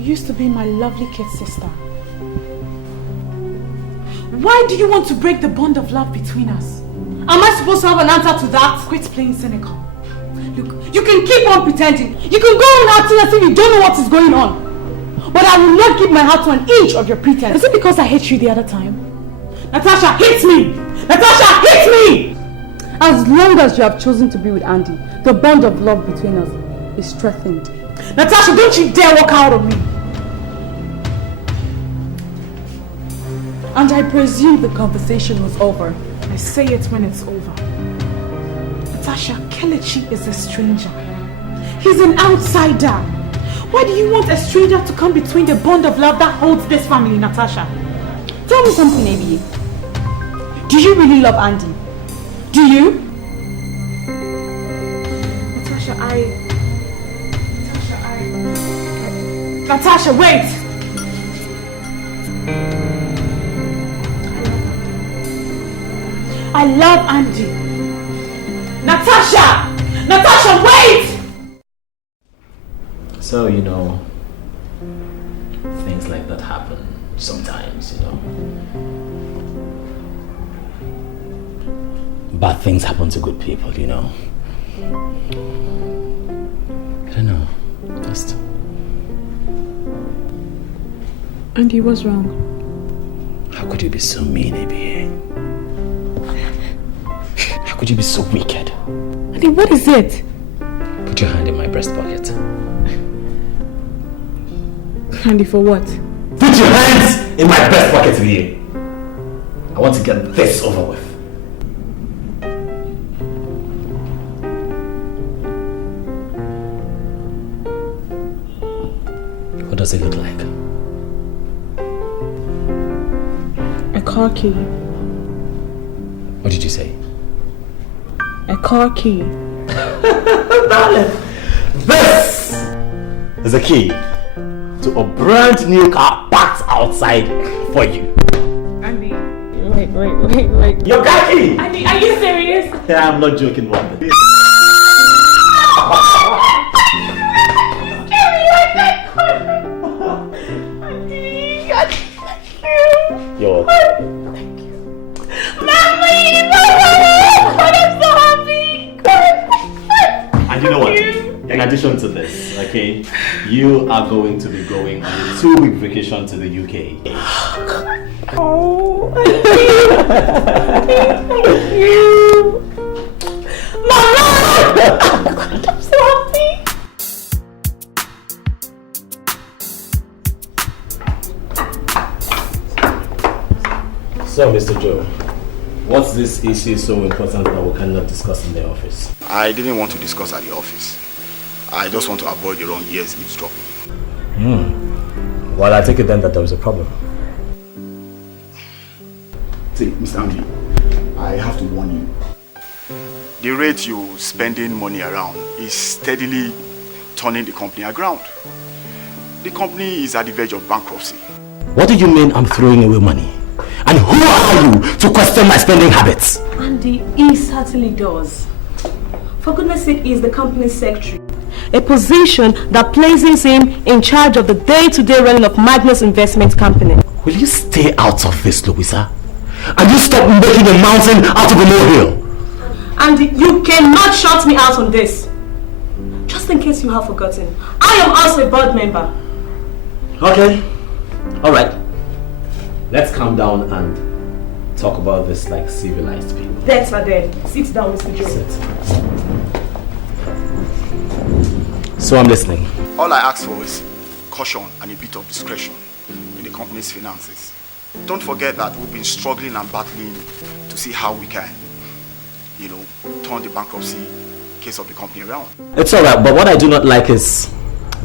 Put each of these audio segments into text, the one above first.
You used to be my lovely kid sister. Why do you want to break the bond of love between us? Am I supposed to have an answer to that? Quit playing cynical. Look, you can keep on pretending. You can go on acting as if you don't know what is going on. But I will not give my heart to an inch of your pretense. Is it because I hate you the other time? Natasha hates me! Natasha hates me! As long as you have chosen to be with Andy, the bond of love between us is strengthened. Natasha, don't you dare walk out on me! And I presume the conversation was over. I say it when it's over. Natasha, Kelechi is a stranger. He's an outsider. Why do you want a stranger to come between the bond of love that holds this family, Natasha? Tell me something, Abie. Do you really love Andy? Do you? Natasha, wait! I love Andy. Natasha! Natasha, wait! So, things like that happen sometimes, Bad things happen to good people, I don't know. Just... Andy, what's wrong? How could you be so mean, Abie? How could you be so wicked? Andy, what is it? Put your hand in my breast pocket. Andy, for what? Put your hands in my breast pocket, Abie. I want to get this over with. What does it look like? A car key. What did you say? A car key. Darling, this is a key to a brand new car parked outside for you. Andy, wait. Your car key! Andy, are you serious? Yeah, I'm not joking about this. Yo. Thank you. Mommy! I'm so happy! And you know what? In addition to this, okay, you are going to be going on a 2-week vacation to the UK. Oh, thank you! Mama! I'm so happy! So, Mr. Joe, what's this issue so important that we cannot discuss in the office? I didn't want to discuss at the office. I just want to avoid the wrong ears eavesdropping. Well, I take it then that there was a problem. See, Mr. Andy, I have to warn you. The rate you're spending money around is steadily turning the company aground. The company is at the verge of bankruptcy. What do you mean I'm throwing away money? And who are you to question my spending habits? Andy, he certainly does. For goodness sake, he is the company's secretary. A position that places him in charge of the day-to-day running of Magnus Investment Company. Will you stay out of this, Louisa? And you stop making a mountain out of a molehill? Andy, you cannot shut me out on this. Just in case you have forgotten, I am also a board member. Okay. Alright. Let's calm down and talk about this like civilized people. Better then. Sit down, Mr. Joe. Sit. So I'm listening. All I ask for is caution and a bit of discretion in the company's finances. Don't forget that we've been struggling and battling to see how we can, turn the bankruptcy case of the company around. It's alright, but what I do not like is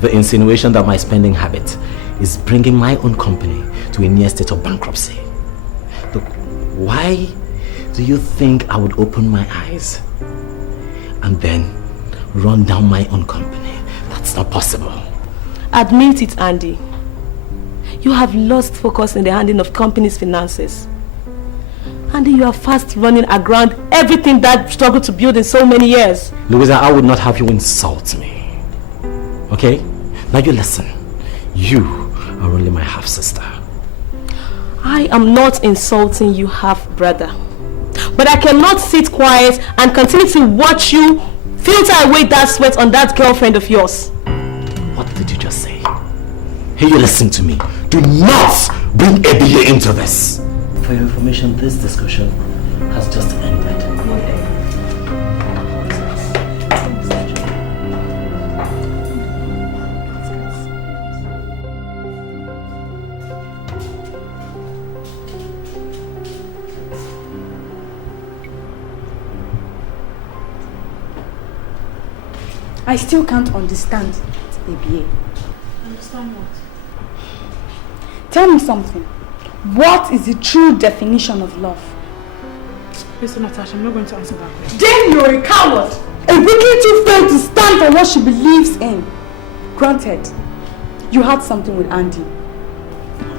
the insinuation that my spending habit is bringing my own company to a near state of bankruptcy. Look, why do you think I would open my eyes and then run down my own company? That's not possible. Admit it, Andy. You have lost focus in the handling of company's finances. Andy, you are fast running aground everything that struggled to build in so many years. Louisa, I would not have you insult me. Okay? Now you listen. You are only my half-sister. I am not insulting you, half-brother. But I cannot sit quiet and continue to watch you filter away that sweat on that girlfriend of yours. What did you just say? Hey, you listen to me. Do not bring Ebile into this. For your information, this discussion has just ended. I still can't understand ABA. Understand what? Tell me something. What is the true definition of love? Listen, Natasha, I'm not going to answer that question. Then you're a coward! A wicked who failed to stand for what she believes in. Granted, you had something with Andy.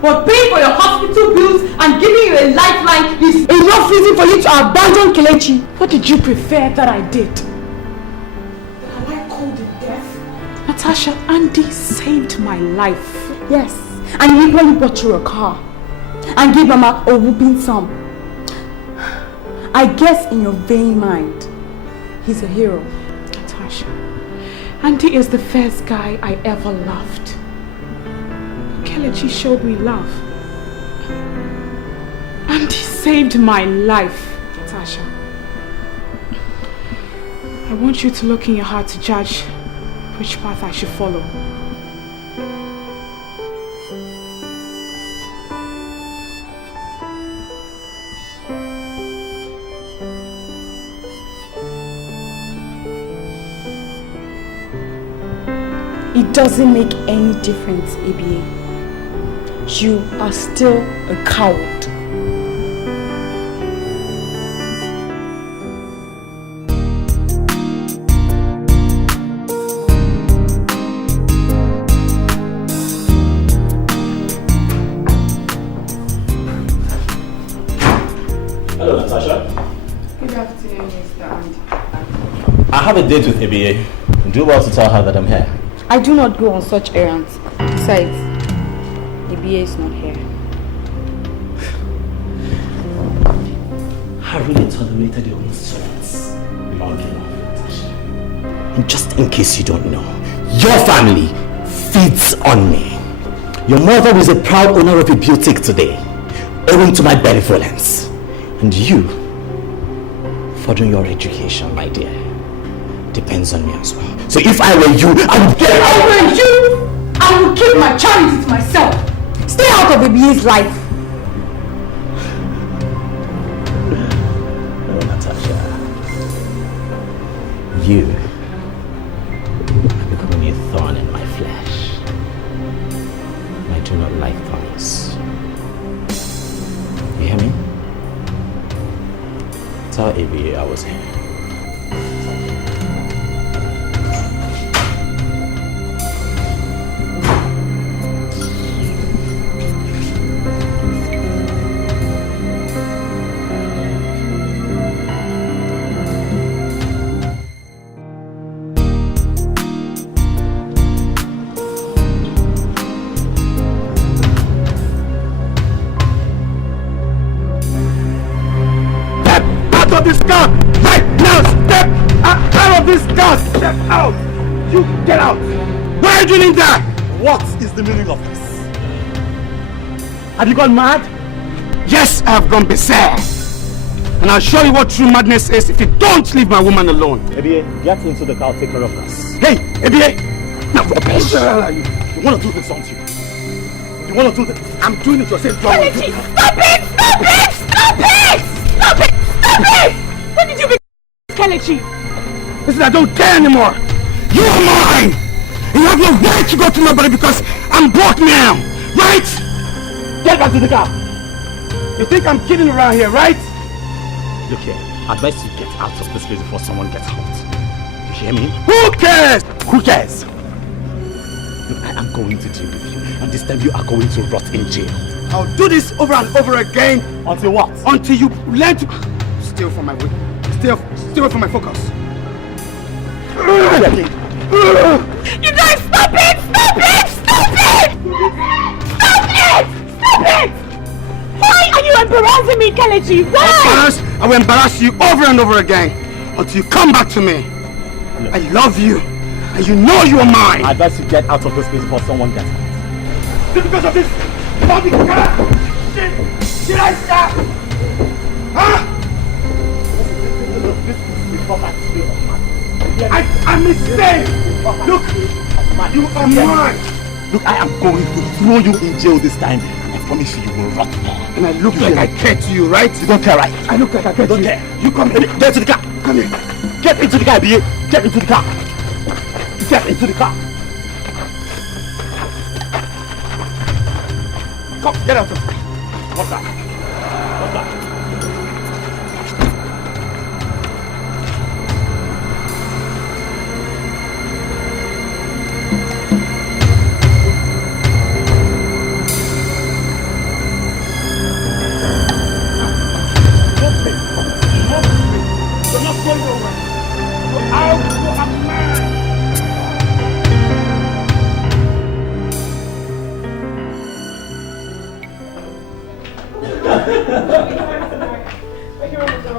But paying for your hospital bills and giving you a lifeline is enough reason for you to abandon Kelechi. What did you prefer that I did? Have I called it death? Natasha, Andy saved my life. Yes, and he equally bought you a car and gave Mama a whooping sum. I guess in your vain mind, he's a hero. Natasha, Andy is the first guy I ever loved. Kelechi showed me love. Andy saved my life, Natasha. I want you to look in your heart to judge which path I should follow. It doesn't make any difference, ABA. You are still a coward. Hello, Natasha. Good afternoon, Mr. Andy. I have a date with ABA. Do well to tell her that I'm here. I do not go on such errands. Besides, ABA is not here. I really tolerated your insolence long enough, Natasha. And just in case you don't know, your family feeds on me. Your mother is a proud owner of a boutique today, owing to my benevolence. And you, furthering your education, my dear, depends on me as well. So if I were you, I would get out. If I were you, I would keep my charity to myself. Stay out of ABA's life. No, Natasha. You are becoming a thorn in my flesh. I do not like thorns. You hear me? Tell ABA I was here. This car right now! Step out of this car! Step out! You get out! Why are you in there? What is the meaning of this? Have you gone mad? Yes, I have gone berserk. And I'll show you what true madness is if you don't leave my woman alone. ABA, get into the car, take care of us. Hey, ABA! Now, what the hell are you? You want to do this, don't you? You want to do this? I'm doing it yourself. Stop it! Stop it! Stop it! Stop it! Stop it! When did you become Kelechi? Listen, I don't care anymore. You are mine. You have no right to go to nobody because I'm broke now, right? Get back to the car. You think I'm kidding around here, right? Look here, I advise you get out of this place before someone gets hurt. You hear me? Who cares? Who cares? Look, I am going to deal with you, and this time you are going to rot in jail. I'll do this over and over again. Until what? Until you learn to steal from my way. Steal from my focus. You guys, stop it! Stop it! Stop it! embarrassing me, Kelechi. Why? I will embarrass you over and over again until you come back to me. I love you, and you know you are mine. I advise you get out of this place before someone gets hurt. Is it because of this bloody car? Did I stop? Huh? I'm insane. Look, you are mine. Look, I am going to throw you in jail this time, and I promise you will rot there. And I look like I care to you, right? You don't care, right? I look like I care to you. Care. You come here. Get to the car. Come here. Get into the car, BA. Get into the car. Get into the car. Come, get out of here. What's that? What's that?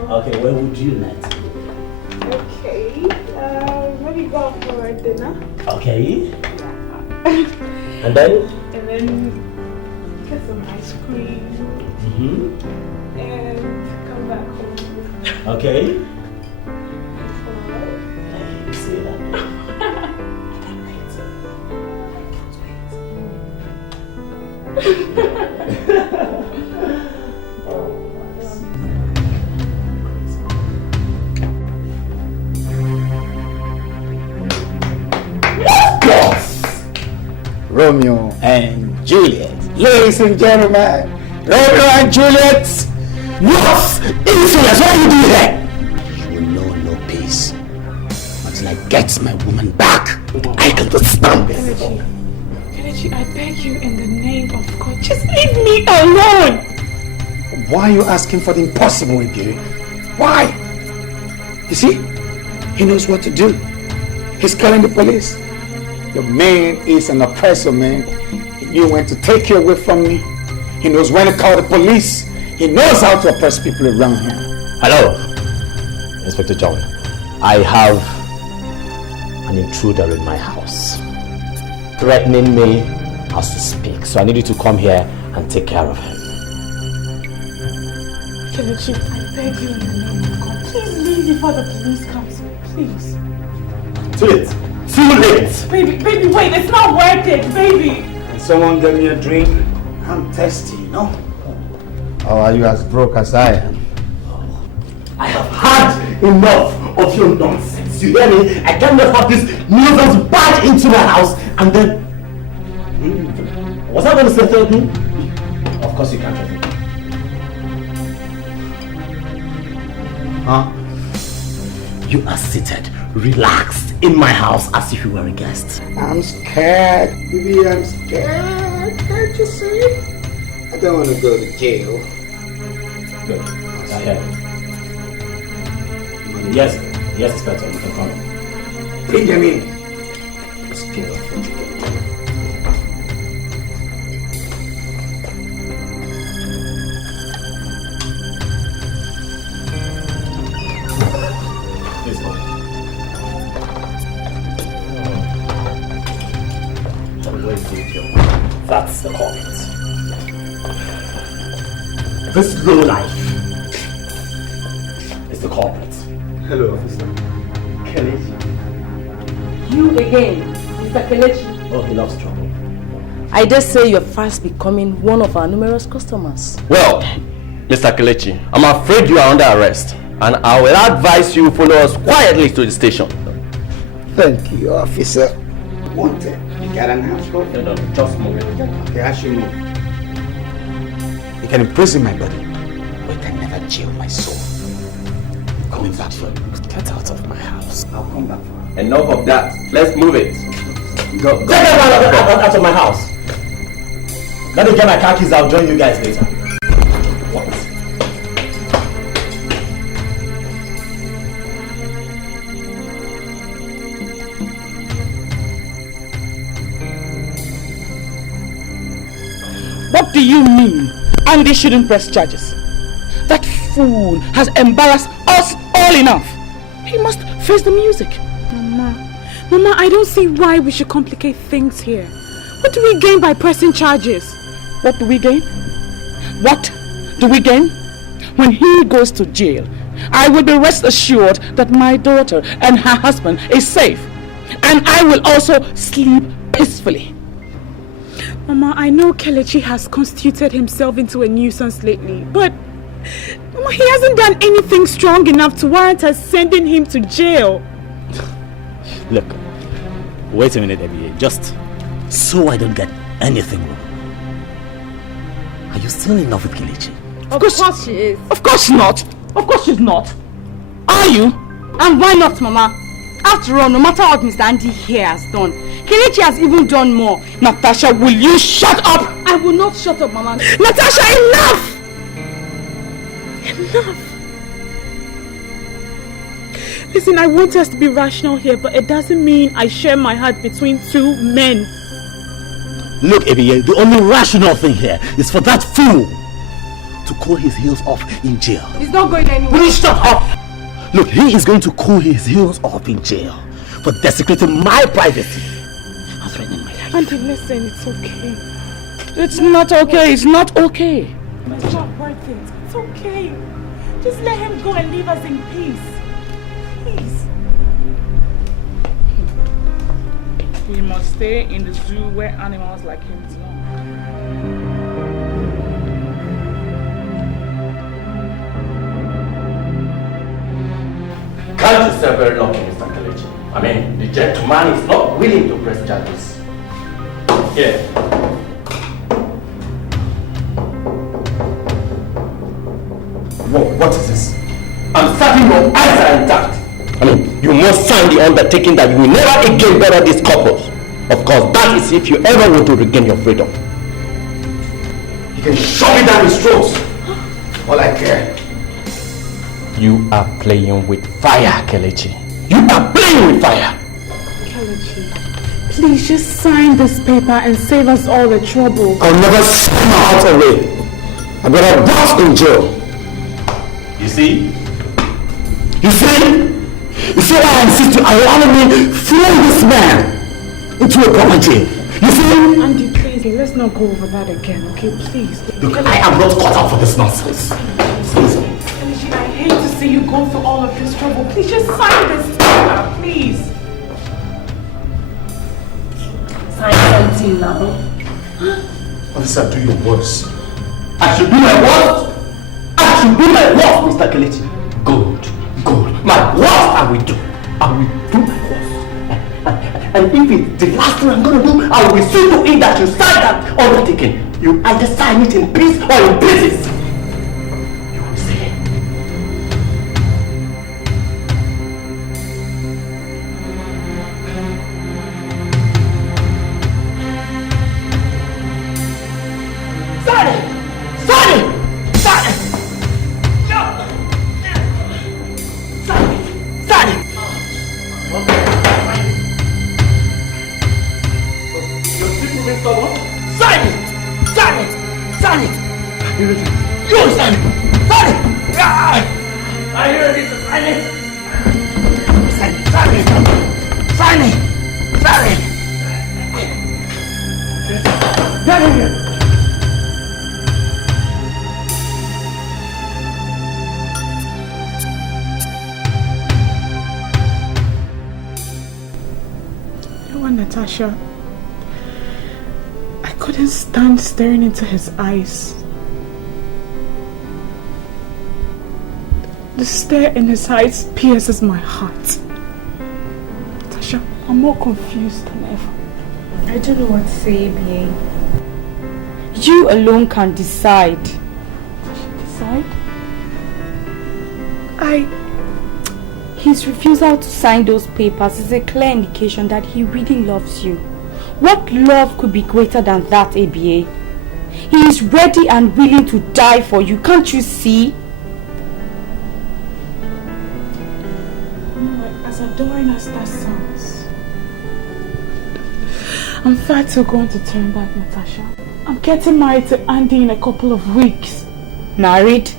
Okay, where would you like to go? Okay, let me go for dinner. Okay. And then? And then get some ice cream. And come back home. Okay. Alright. You say that. Romeo and Juliet. Ladies and gentlemen, Romeo and Juliet. What? Influence, what are you doing here? You will know no peace until I get my woman back. I can just stand this. Kelechi, I beg you in the name of God, just leave me alone. Why are you asking for the impossible, Ibiri? Why? You see, he knows what to do. He's calling the police. Your man is an oppressor, man. He knew when to take you away from me. He knows when to call the police. He knows how to oppress people around him. Hello, Inspector John. I have an intruder in my house, threatening me as to speak. So I need you to come here and take care of him. Kelechi, I beg you in the name of God, please leave before the police comes. Please. Too late. Too late. Baby, wait, it's not worth it, baby. Can someone get me a drink? I'm thirsty, you know? Or are you as broke as I am? I have had enough of your nonsense. You hear me? I cannot have this nuisance barge into my house and then... Was I going to say third me? Of course you can't. Huh? You are seated, relaxed in my house as if you were a guest. I'm scared, baby, I'm scared. Can't you see? I don't want to go to jail. Good. Ahead. Yes, Inspector, you can come in. Bring them in. I'm scared of what you can do. Please come. That's the culprit. This lowlife is the culprit. Hello, officer. Kelechi. You again, Mr. Kelechi. Oh, he loves trouble. I dare say you're fast becoming one of our numerous customers. Well, Mr. Kelechi, I'm afraid you are under arrest, and I will advise you follow us quietly to the station. Thank you, officer. Wanted. You got an house call? No, just move it. Okay, I should move. You can imprison my body, but you can never jail my soul. I'm coming back for you. Get out of my house. I'll come back for you. Enough of that. Let's move it. Go. Get out of my house. Let me get my car keys. I'll join you guys later. What? What do you mean? Andy shouldn't press charges. fool has embarrassed us all enough. He must face the music. Mama, I don't see why we should complicate things here. What do we gain by pressing charges? What do we gain? What do we gain? When he goes to jail, I will be rest assured that my daughter and her husband is safe. And I will also sleep peacefully. Mama, I know Kelechi has constituted himself into a nuisance lately, but Mama, he hasn't done anything strong enough to warrant us sending him to jail. Look, wait a minute, Ebie. Just so I don't get anything wrong. Are you still in love with Kelechi? Of course she is. Of course not. Of course she's not. Are you? And why not, Mama? After all, no matter what Mr. Andy here has done, Kelechi has even done more. Natasha, will you shut up? I will not shut up, Mama. Natasha, enough! Enough! Listen, I want us to be rational here, but it doesn't mean I share my heart between two men. Look, Ebie, the only rational thing here is for that fool to cool his heels off in jail. He's not going anywhere. Will you shut up? Look, he is going to cool his heels off in jail for desecrating my privacy and threatening my life. Auntie, listen, it's okay. It's not okay. It's not okay. It's not worth it. It's okay. Just let him go and leave us in peace. Please. He must stay in the zoo where animals like him belong. Can't you say very lucky, Mr. Kelechi? I mean, the gentleman is not willing to press charges. Here. What is this? I'm certain your eyes are intact. I mean, you must sign the undertaking that you will never again bother this couple. Of course, that is if you ever want to regain your freedom. You can shove it down his throat. All I care. You are playing with fire, Kelechi. You are playing with fire. Kelechi, please just sign this paper and save us all the trouble. I'll never sign my heart away. I'm gonna rot in jail. You see? You see? You see why I insist to allow me throw this man into a proper jail? You see? Andy, please, let's not go over that again, okay? Please. Look, I am not caught up for this nonsense. Seriously. Kelechi, I hate to see you go through all of this trouble. Please just sign this paper, please. Sign something now. Officer, do your worst. I should do my worst? I should do my worst, Mr. Kelechi. Good. My worst I will do. I will do my worst. And if it's the last thing I'm going to do, I will see to it that you sign that undertaking. You either sign it in peace or in pieces. You will see. Sign it! Sign it! Sign it! Sign it! Your people may stubborn? Sign it! Sign it! Sign it! You sign it! Sign it! Are you ready to sign it? Sign it! Sign it! Sign it! Sign it! Get in here! Natasha, I couldn't stand staring into his eyes. The stare in his eyes pierces my heart. Natasha, I'm more confused than ever. I don't know what to say, BA. You alone can decide. Decide? His refusal to sign those papers is a clear indication that he really loves you. What love could be greater than that, ABA? He is ready and willing to die for you, can't you see? As adoring as that sounds, I'm far too going to turn back, Natasha. I'm getting married to Andy in a couple of weeks. Married?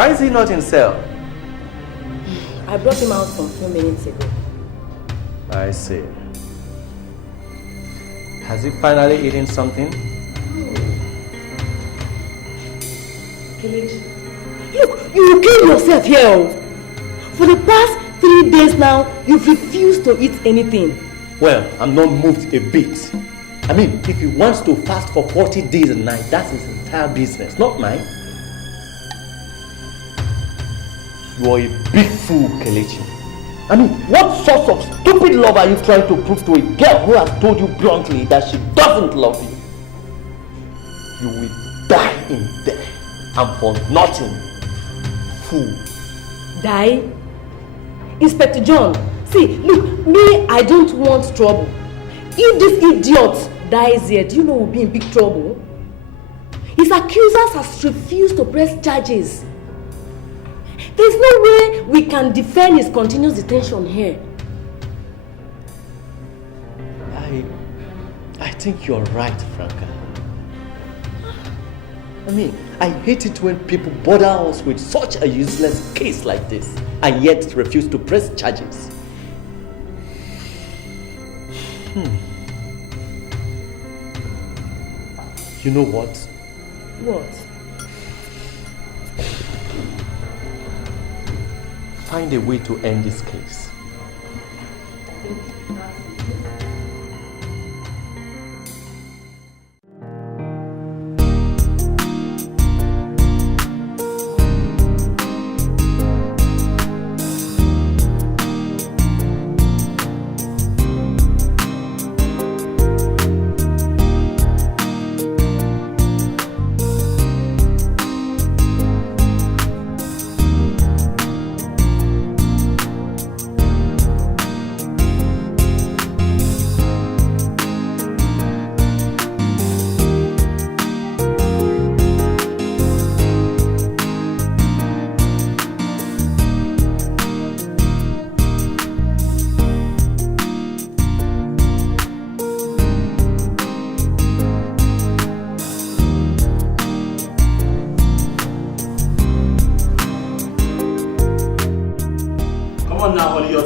Why is he not in cell? I brought him out some few minutes ago. I see. Has he finally eaten something? Look, you killed yourself here. For the past 3 days now, you've refused to eat anything. Well, I'm not moved a bit. I mean, if he wants to fast for 40 days and nights, that's his entire business, not mine. You are a big fool, Kelechi. I mean, what sort of stupid love are you trying to prove to a girl who has told you bluntly that she doesn't love you? You will die in there, and for nothing. Fool. Die? Inspector John, see, look, me, I don't want trouble. If this idiot dies here, do you know we'll be in big trouble? His accusers has refused to press charges. There's no way we can defend his continuous detention here. I think you're right, Franca. I mean, I hate it when people bother us with such a useless case like this and yet refuse to press charges. You know what? What? Find a way to end this case.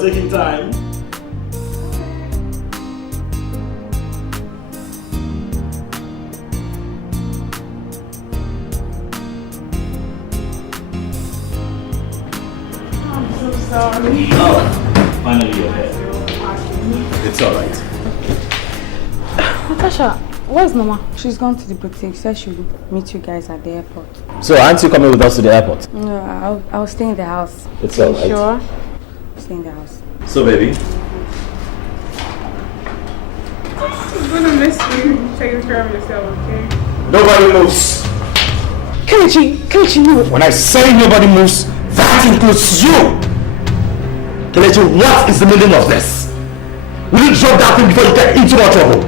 Taking time. I'm so sorry. Oh, finally you're here. It's alright. Natasha, where's Mama? She's gone to the boutique. Said she'll meet you guys at the airport. So aren't you coming with us to the airport? No, I'll stay in the house. It's alright. Sure? Stay in the house. So baby, I'm gonna miss you. Taking care of yourself, okay? Nobody moves. Kelechi, no. When I say nobody moves, that includes you. Kelechi, what is the meaning of this? Will you drop that thing before you get into more trouble?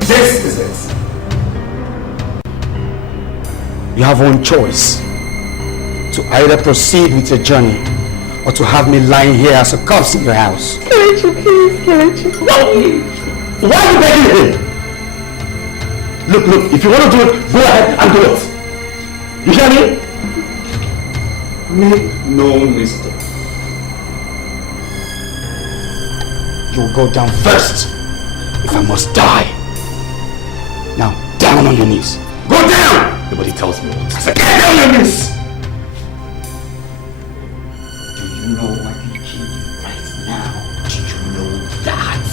This is it. You have one choice. To either proceed with your journey or to have me lying here as a corpse in your house. Kelechi, please, Kelechi. No! Why are you begging him? Look, if you want to do it, go ahead and do it. You hear me? Make no mistake. You will go down first if I must die. Now, down on your knees. Go down! Nobody tells me what. I said, get down on your knees! Do you know what can kill you right now? Do you know that?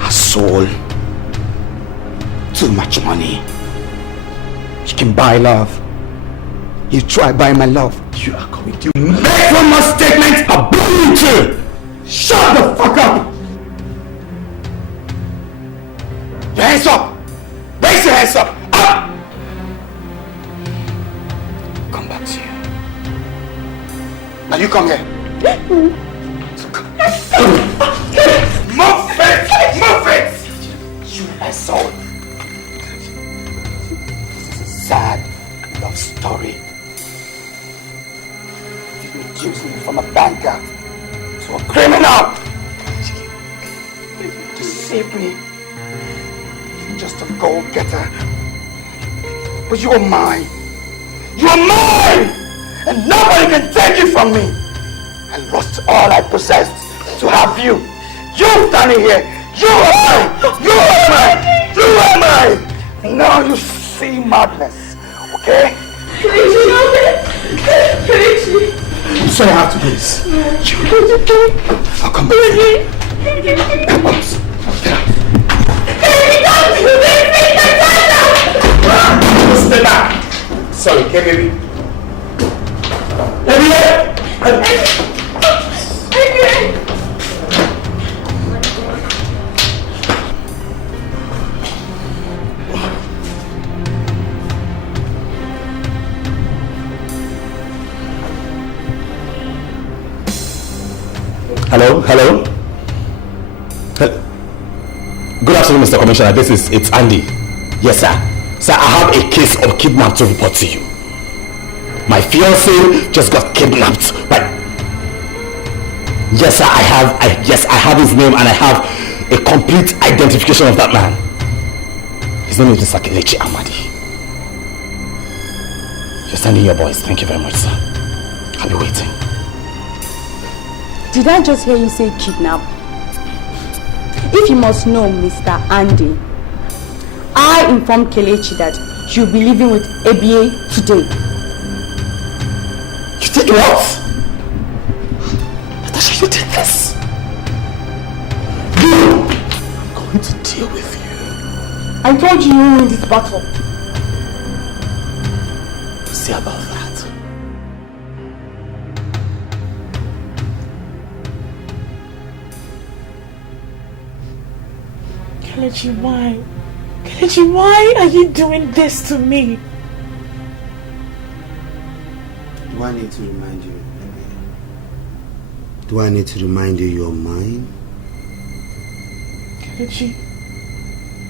A soul. Too much money. You can buy love. You try buying my love. You are coming to Make one more statement, I'll blow you too! Shut the fuck up! Your hands up! Raise your hands up! Up! Come back to you. Now you come here. So come. Move it! Move it! You asshole! This is a sad love story. You reduced me from a banker to a criminal! To with me. You're just a go-getter. But you are mine. You are mine! And nobody can take it from me. I lost all I possessed to have you. You standing here. You are mine. You are mine. You are mine. And now you see madness. Okay? I'm sorry I have to do this. I'll come back. Come on. Stay back. Sorry, okay, baby? Hello? Good afternoon, Mr. Commissioner. It's Andy. Yes, sir. Sir, I have a case of kidnap to report to you. My fiancé just got kidnapped. Yes, sir, I have his name and I have a complete identification of that man. His name is Mr. Kelechi Amadi. You're sending your boys. Thank you very much, sir. I'll be waiting. Did I just hear you say kidnap? If you must know, Mr. Andy, I informed Kelechi that you'll be living with ABA today. You did what? Natasha, you did this. I'm going to deal with you. I told you you win this battle. We'll see about that. Kelechi, why? Kelechi, why are you doing this to me? Do I need to remind you? Do I need to remind you you're mine? Kelechi,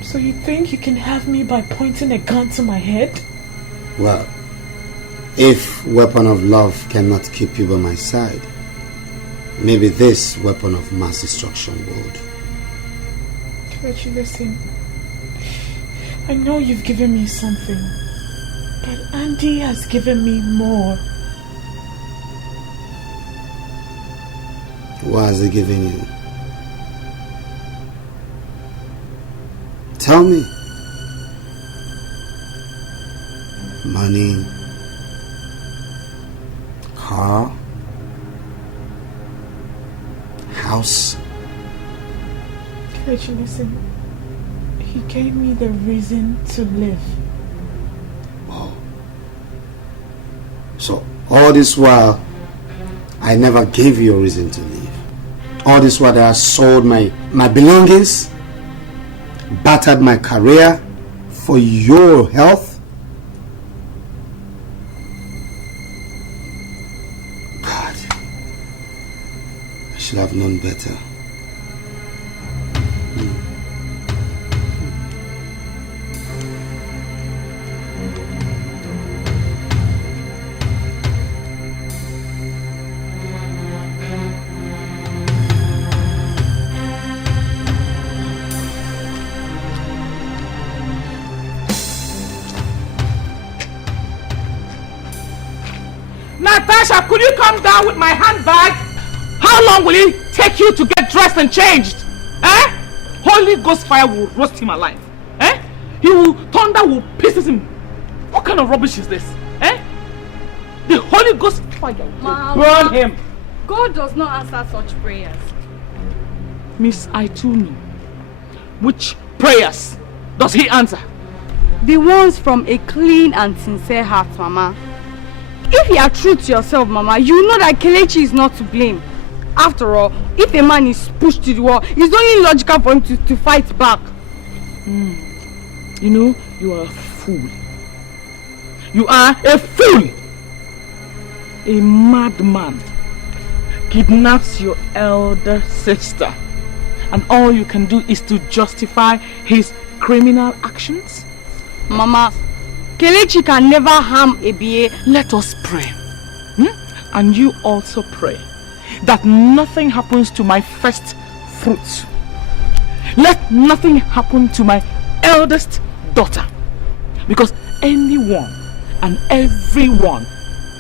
so you think you can have me by pointing a gun to my head? Well, if weapon of love cannot keep you by my side, maybe this weapon of mass destruction would. Kelechi, listen. I know you've given me something, but Andy has given me more. What has he given you? Tell me. Money, car, house. Kelechi, listen. He gave me the reason to live. Oh. So all this while, I never gave you a reason to live. All this while that I sold my belongings, battered my career for your health. God, I should have known better. Natasha, could you come down with my handbag? How long will it take you to get dressed and changed? Eh? Holy Ghost fire will roast him alive. Eh? Thunder will pieces him. What kind of rubbish is this? Eh? The Holy Ghost fire will burn him. God does not answer such prayers. Miss Aitunu, which prayers does he answer? The ones from a clean and sincere heart, Mama. If you are true to yourself, Mama, you know that Kelechi is not to blame. After all, if a man is pushed to the wall, it's only logical for him to fight back. You know, you are a fool. You are a fool. A madman kidnaps your elder sister, and all you can do is to justify his criminal actions? Mama, Kelechi can never harm ABA. Let us pray. And you also pray that nothing happens to my first fruits. let nothing happen to my eldest daughter. Because anyone and everyone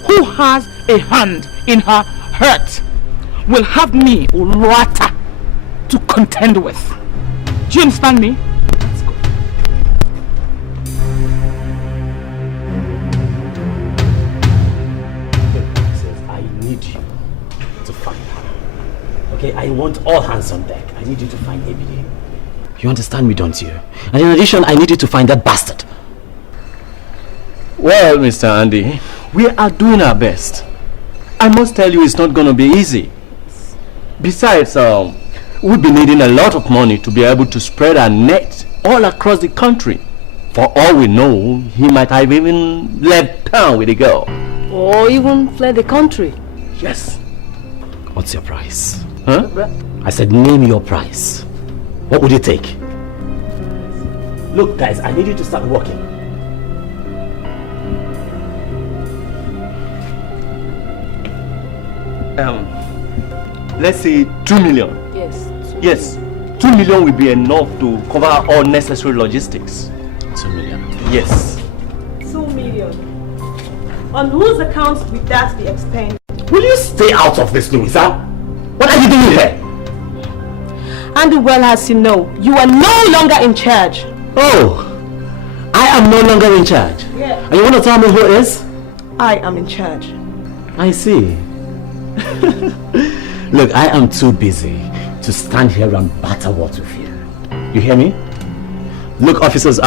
who has a hand in her hurt will have me, Oluwata, to contend with. Do you understand me? Let's go. I need you to find her. Okay, I want all hands on deck. I need you to find ABA. You understand me, don't you? And in addition, I need you to find that bastard. Well, Mr. Andy, we are doing our best. I must tell you, it's not going to be easy. Besides, we'll be needing a lot of money to be able to spread our net all across the country. For all we know, he might have even left town with a girl. Or even fled the country. Yes. What's your price? Huh? I said name your price. What would it take? Look, guys, I need you to start working. Let's say 2 million. Yes. Yes, 2 million will be enough to cover all necessary logistics. 2 million. Yes. 2 million. On whose account will that be expended? Will you stay out of this, Louisa? What are you doing here? And well as you know, you are no longer in charge. Oh, I am no longer in charge. Yeah. And you want to tell me who is? I am in charge. I see. Look, I am too busy to stand here and batter words with you. You hear me? Look, officers,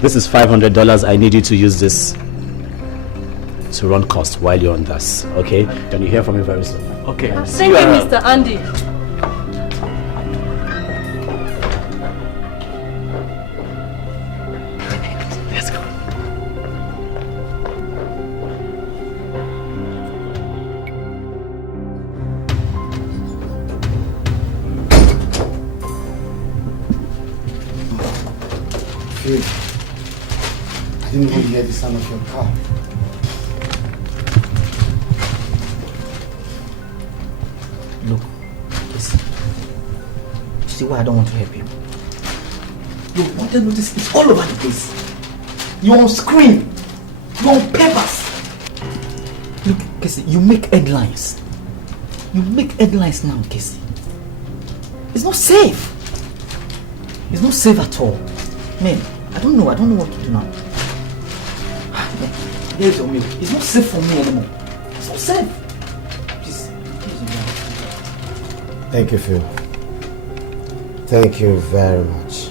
this is $500. I need you to use this to run costs while you're on this, okay? Can you hear from me very soon? Okay. Thank you, Mr. Andy. Let's go. Phil, I didn't even hear the sound of your car. Look, listen. You see why I don't want to help you? You want to notice it's all over the place. You're on screen. You're on papers. Look, Casey, you make headlines. You make headlines now, Casey. It's not safe. It's not safe at all. Man, I don't know what to do now. Man, here's your mail. It's not safe for me anymore. It's not safe. Please, Thank you, Phil. Thank you very much.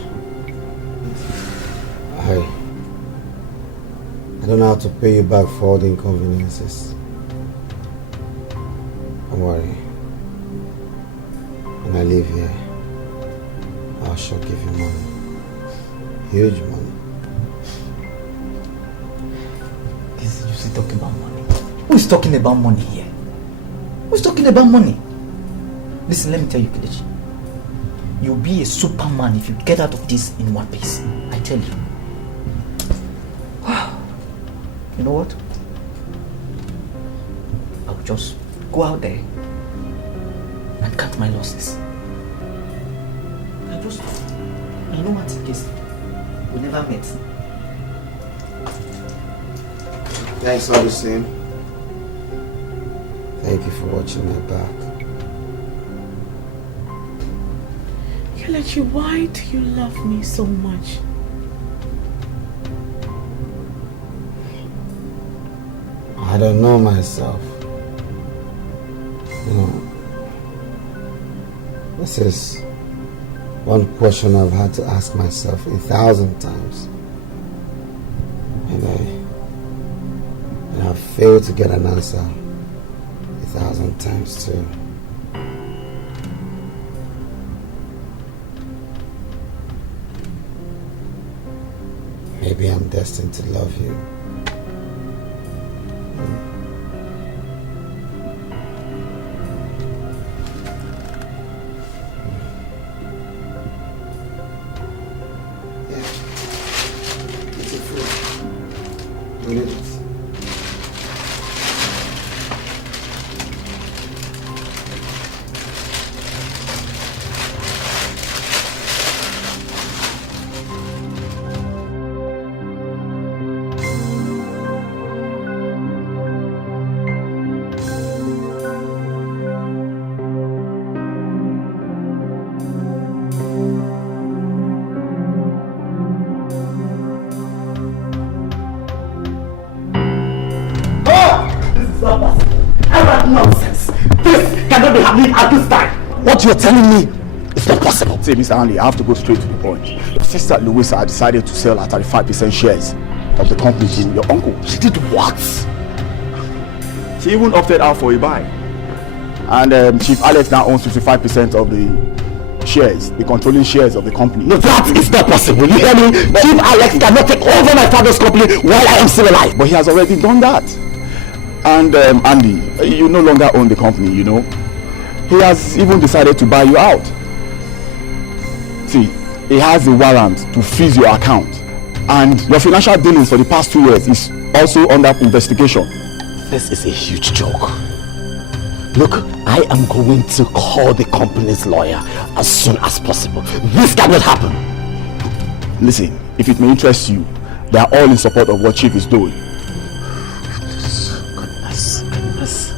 I don't know how to pay you back for all the inconveniences. Don't worry. When I leave here, I'll sure give you money. Huge money. You still talking about money? Who is talking about money here? Who's talking about money? Listen, let me tell you, Kelechi. You'll be a superman if you get out of this in one piece. I tell you. You know what? I'll just go out there and cut my losses. You know what, Casey? We never met. Thanks all the same. Thank you for watching my back. Kelechi, why do you love me so much? I don't know myself. You know, this is one question I've had to ask myself 1,000 times. And I've failed to get an answer 1,000 times too. Maybe I'm destined to love you. can't be happening at this time. What you're telling me is not possible. See, Mr. Hanley, I have to go straight to the point. Your sister Louisa decided to sell her 35% shares of the company to your uncle. She did what? She even opted out for a buy. And Chief Alex now owns 55% of the shares, the controlling shares of the company. No, that is not possible. You hear me? Chief Alex cannot take over my father's company while I am still alive. But he has already done that. And Andy, you no longer own the company, you know. He has even decided to buy you out. See, he has a warrant to freeze your account. And your financial dealings for the past 2 years is also under investigation. This is a huge joke. Look, I am going to call the company's lawyer as soon as possible. This cannot happen. Listen, if it may interest you, they are all in support of what Chief is doing. Goodness.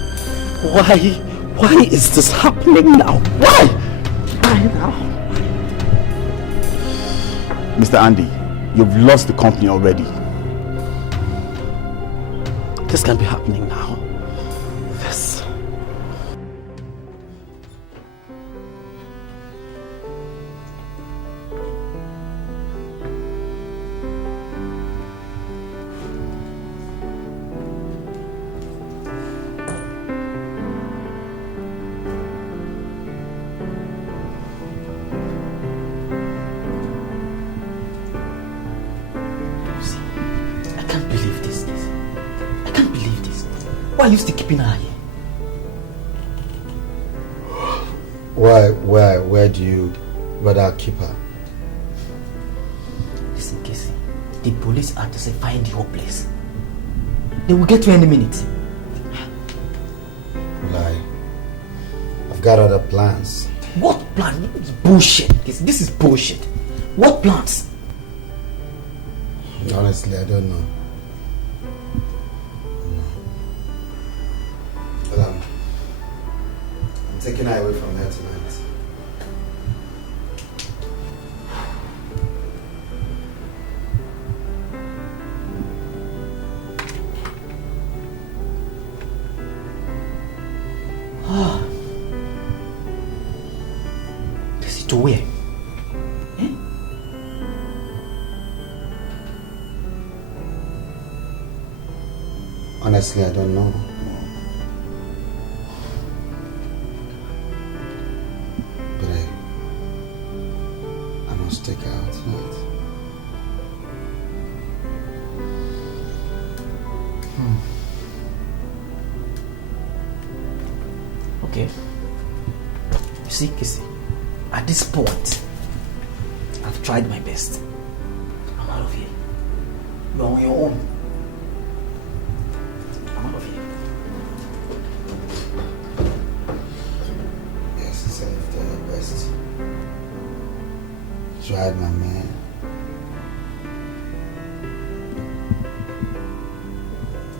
Why is this happening now? Why now? Mr. Andy, you've lost the company already. This can't be happening now. This. Why are you still keeping her here? Where do you rather keep her? Listen, Casey, the police are to say find your place. They will get you any minute. Well, I've got other plans. What plan? It's bullshit. This is bullshit. What plans? Honestly, I don't know. But I'm taking her away from there tonight. This is to where? Honestly, I don't know. But I must take her out tonight. Okay. You see, Kissy, at this point, I've tried my best. I'm out of here. You're on your own. I'm out of here. Yes, I said you've done your best. Tried, my man.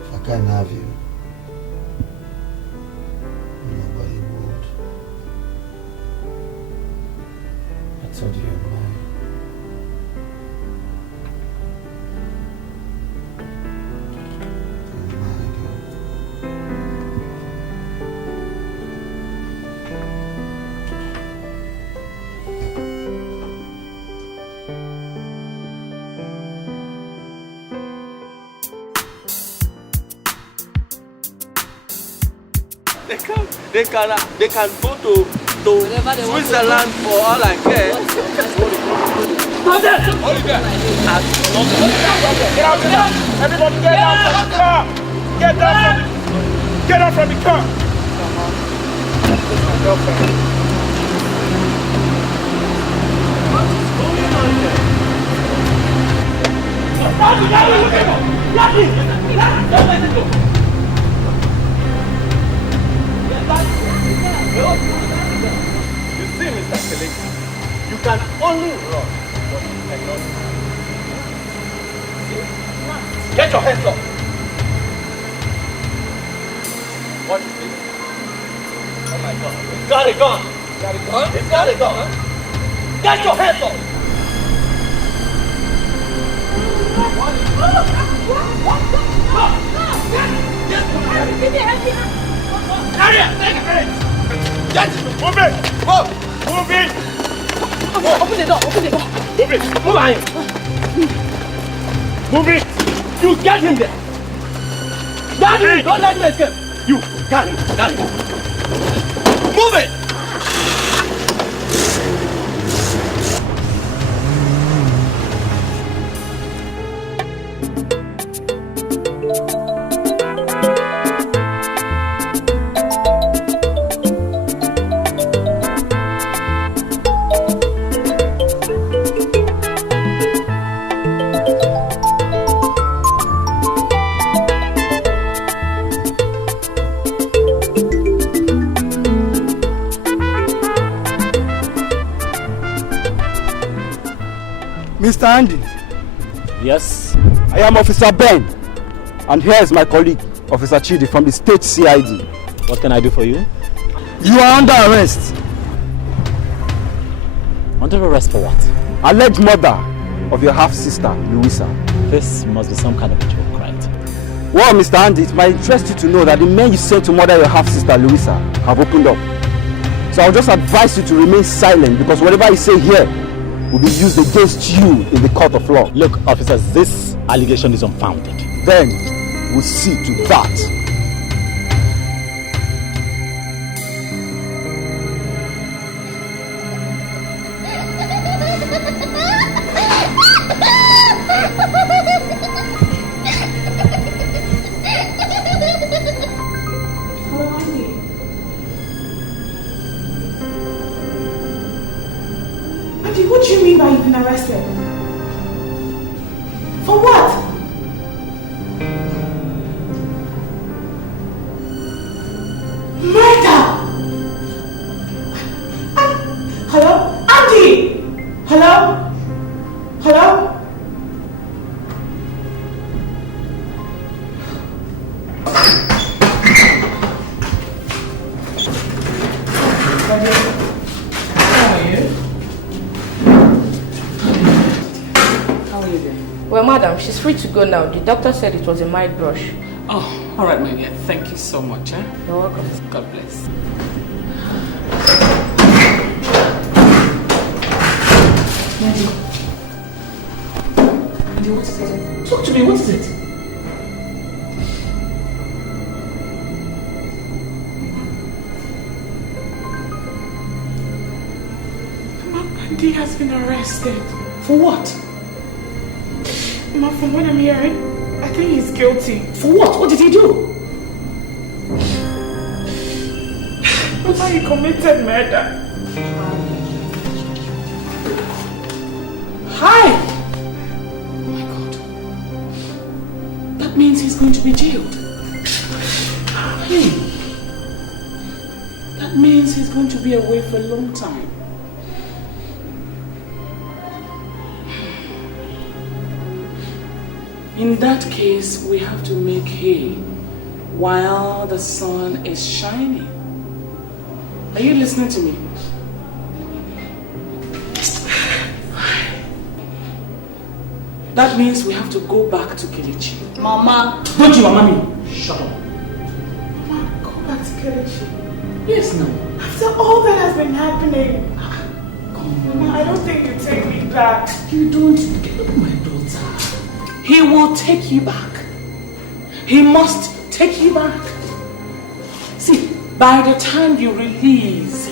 If I can't have you, nobody would. I told you you're mine. You're mine, girl. They can go to Switzerland for all I care. Stop there! Hold it there! Get out! Everybody get out from the car! Get out from the car! This is my girlfriend. What is going on here? You see, Mr. Kelly, you can only run, but you cannot. See? Get your hands up. What is this? Oh my God! He's got a gun. He's got a gun. Get your hands up. Give me a hand here. Take it. Get it! Move it! Move! Move it! Open the door, open the door. Move it! Move on! Move it! You get him there! Get him! Don't let him escape! You! Get him! Get him! Move it! Mr. Andy. Yes? I am Officer Ben, and here is my colleague, Officer Chidi from the State CID. What can I do for you? You are under arrest. Under arrest for what? Alleged murder of your half-sister, Louisa. This must be some kind of a joke, right? Well, Mr. Andy, it might interest you to know that the men you sent to murder your half-sister, Louisa, have opened up. So I'll just advise you to remain silent, because whatever you say here will be used against you in the court of law. Look, officers, this allegation is unfounded. Then we'll see to that. What do you mean by you've been arrested? For what? Murder! Hello? Andy! Hello? Hello? Well, madam, she's free to go now. The doctor said it was a mild brush. Oh, all right, my dear. Thank you so much. Eh? You're welcome. God bless. Andy, what is it? Talk to me. What is it? Andy has been arrested. For what? Ma, from what I'm hearing, I think he's guilty. For what? What did he do? Papa, he committed murder. Hi! Oh my God. That means he's going to be jailed. Hey! That means he's going to be away for a long time. In that case, we have to make hay while the sun is shining. Are you listening to me? That means we have to go back to Kelechi. Mama. Don't you, Mama? Shut up. Mama, go back to Kelechi. Yes, no. After all that has been happening. Mama, I don't think you take me back. You don't get my daughter. He will take you back. He must take you back. See, by the time you release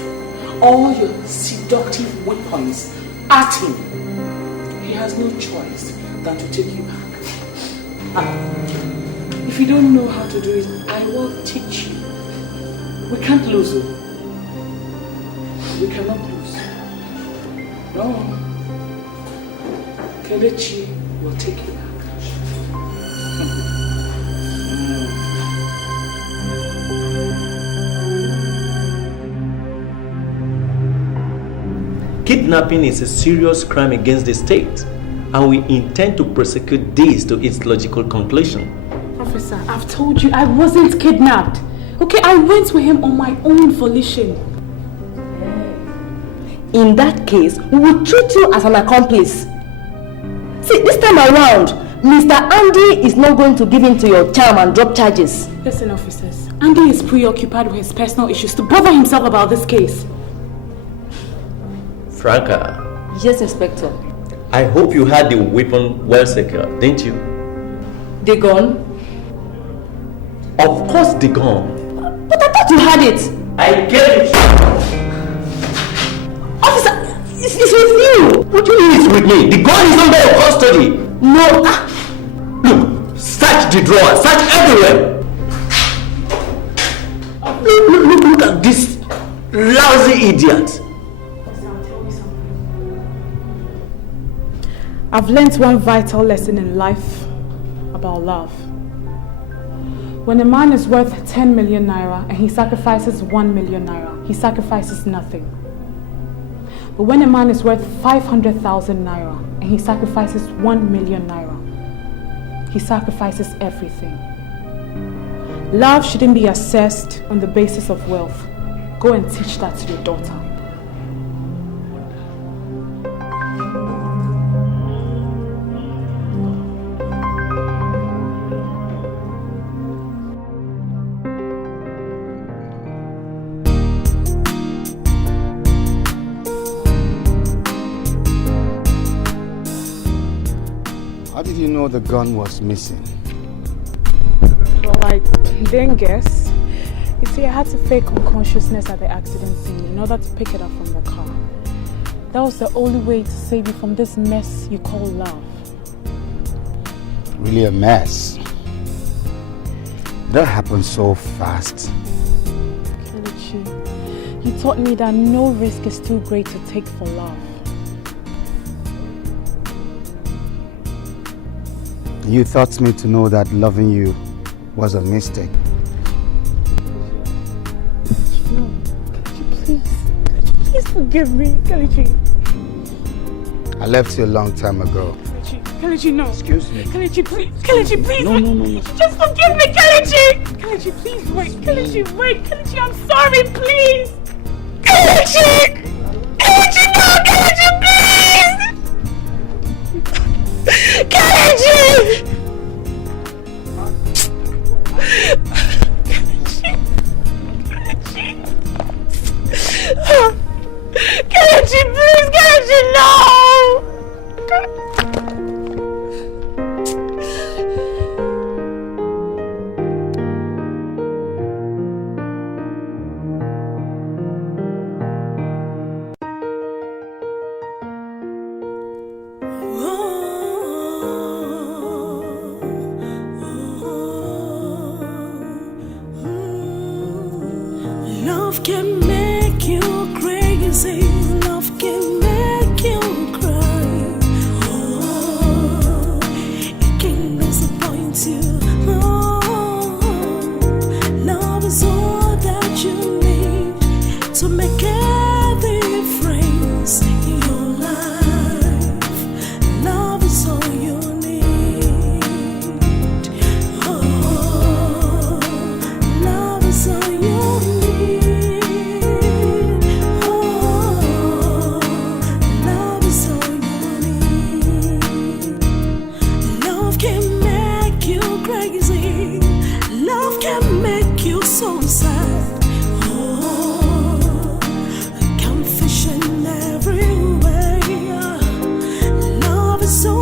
all your seductive weapons at him, he has no choice than to take you back. If you don't know how to do it, I will teach you. We can't lose it. We cannot lose. No. Kelechi will take you back. Kidnapping is a serious crime against the state, and we intend to prosecute this to its logical conclusion. Officer, I've told you I wasn't kidnapped. Okay, I went with him on my own volition. In that case, we will treat you as an accomplice. See, this time around, Mr. Andy is not going to give in to your charm and drop charges. Listen, officers, Andy is preoccupied with his personal issues to bother himself about this case. Franca. Yes, Inspector. I hope you had the weapon well secured, didn't you? The gun? Of course the gun. But I thought you had it. I gave it. Officer, it's with you. What do you mean it's with me? The gun is under your custody. No. Look, search the drawer, search everywhere. Look at this lousy idiot. I've learnt one vital lesson in life about love. When a man is worth 10 million naira and he sacrifices 1 million naira, he sacrifices nothing. But when a man is worth 500,000 naira and he sacrifices 1 million naira, he sacrifices everything. Love shouldn't be assessed on the basis of wealth. Go and teach that to your daughter. How did you know the gun was missing? Well, I didn't guess. You see, I had to fake unconsciousness at the accident scene in order to pick it up from the car. That was the only way to save you from this mess you call love. Really a mess. That happened so fast. Kelechi, you taught me that no risk is too great to take for love. You taught me to know that loving you was a mistake. No, Kelechi, please forgive me, Kelechi. I left you a long time ago. Kelechi, no. Excuse me. Kelechi, please. Kelechi, please. No. Just forgive me, Kelechi. Kelechi, please wait. Kelechi, wait. Kelechi, I'm sorry, please. Kelechi! Kelechi, no! Kelechi, please! Kelechi! Kelechi, please! Kelechi, no! Love can make you crazy. Love can make you cry. Oh, it can disappoint you. Oh, love is all that you need to make a difference in your life. Love is all you need. Oh, love is all you need. So sad, oh, confusion everywhere. Love is so